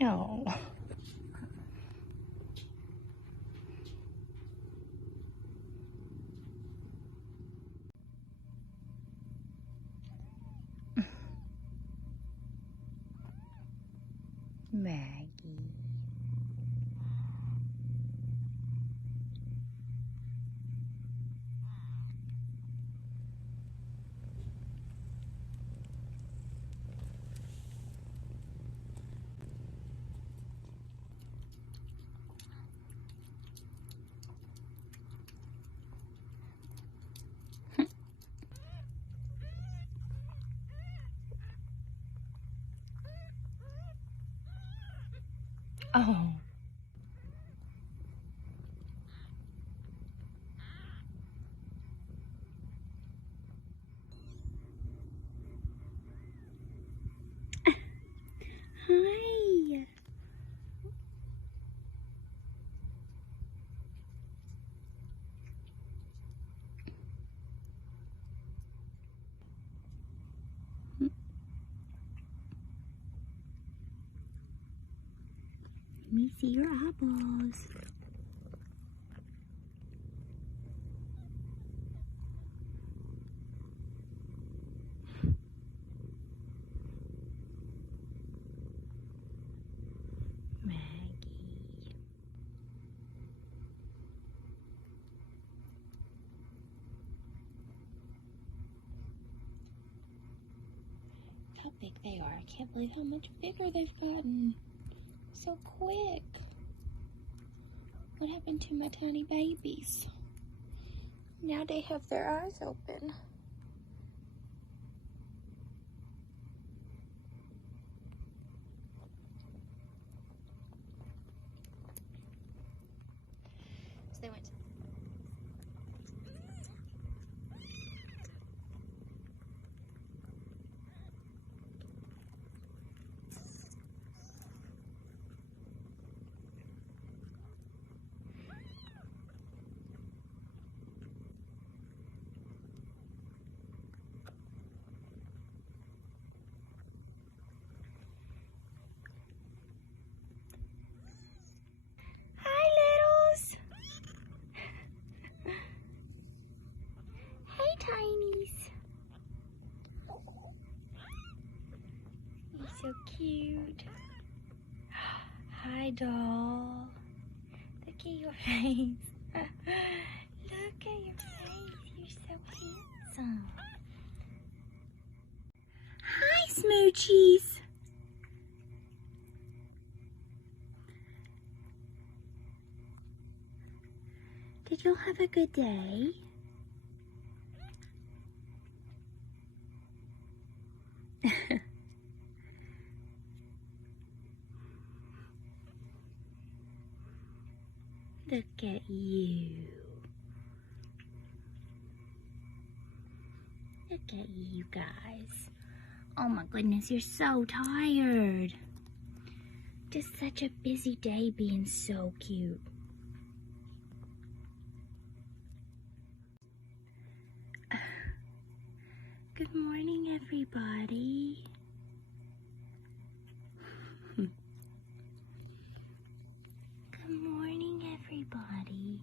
No. Maggie. Oh. Hi. Let me see your eyeballs. Maggie. How big they are. I can't believe how much bigger they've gotten. So quick. What happened to my tiny babies? Now they have their eyes open. So they went to Tinies. You're so cute. Hi, doll. Look at your face. Look at your face. You're so handsome. Hi, Smoochies. Did y'all have a good day? Look at you. Look at you guys. Oh my goodness, you're so tired. Just such a busy day being so cute. Good morning, everybody. Good morning, everybody.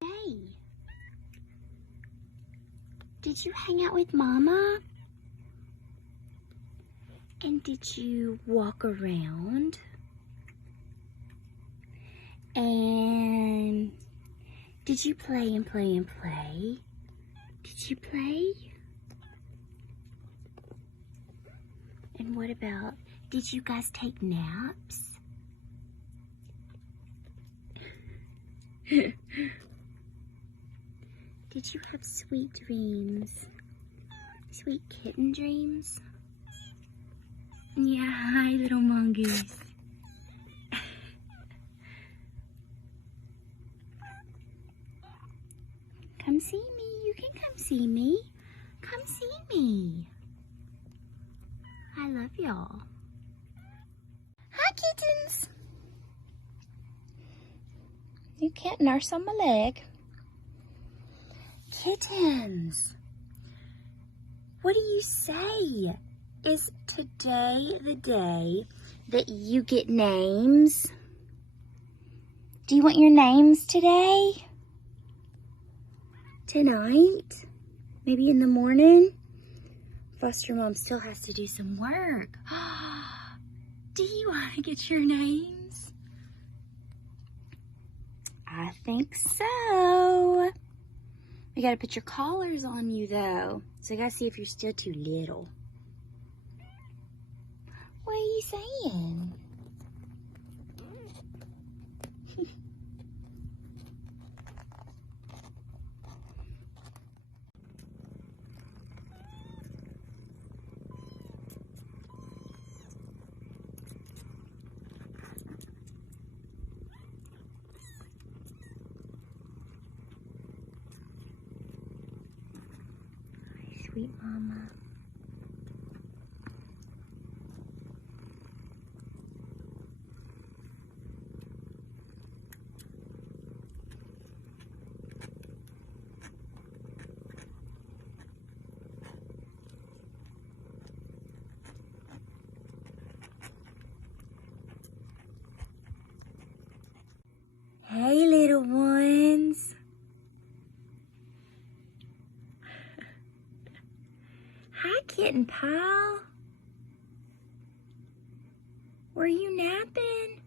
Hey, did you hang out with Mama? And did you walk around? And did you play and play and play? Did you play? And what about, did you guys take naps? Did you have sweet dreams? Sweet kitten dreams? Yeah, hi little mongoose. Come see me. You can come see me. Come see me. I love y'all. Hi, kittens. You can't nurse on my leg. Kittens, what do you say? Is today the day that you get names? Do you want your names today? Tonight? Maybe in the morning? Foster mom still has to do some work. Do you want to get your names? I think so. We gotta put your collars on you though. So I gotta see if you're still too little. What are you saying? Sweet mama. Hey, little ones. Hi, Kitten Pal. Were you napping?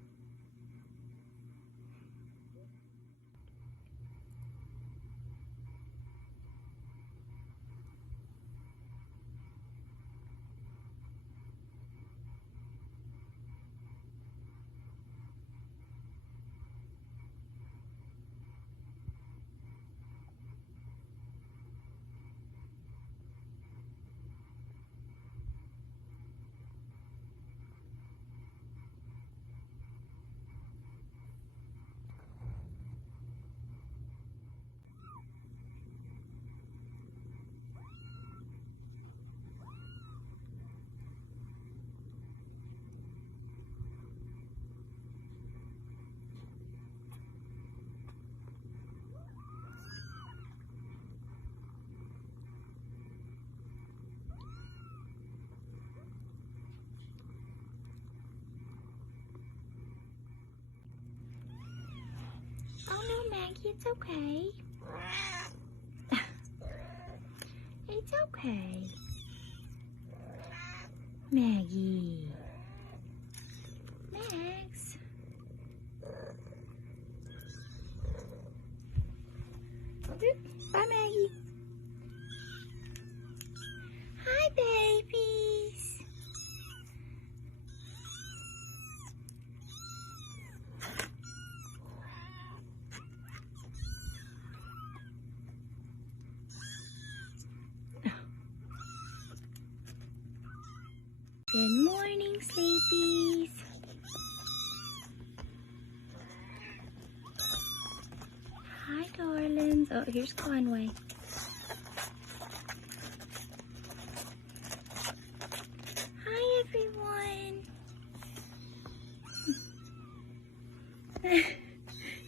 Oh no, Maggie, it's okay. It's okay. Maggie. Max. Bye, Maggie. Hi, babies. Good morning, sleepies. Hi, darlings. Oh, here's Conway. Hi, everyone.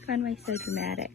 Conway's so dramatic.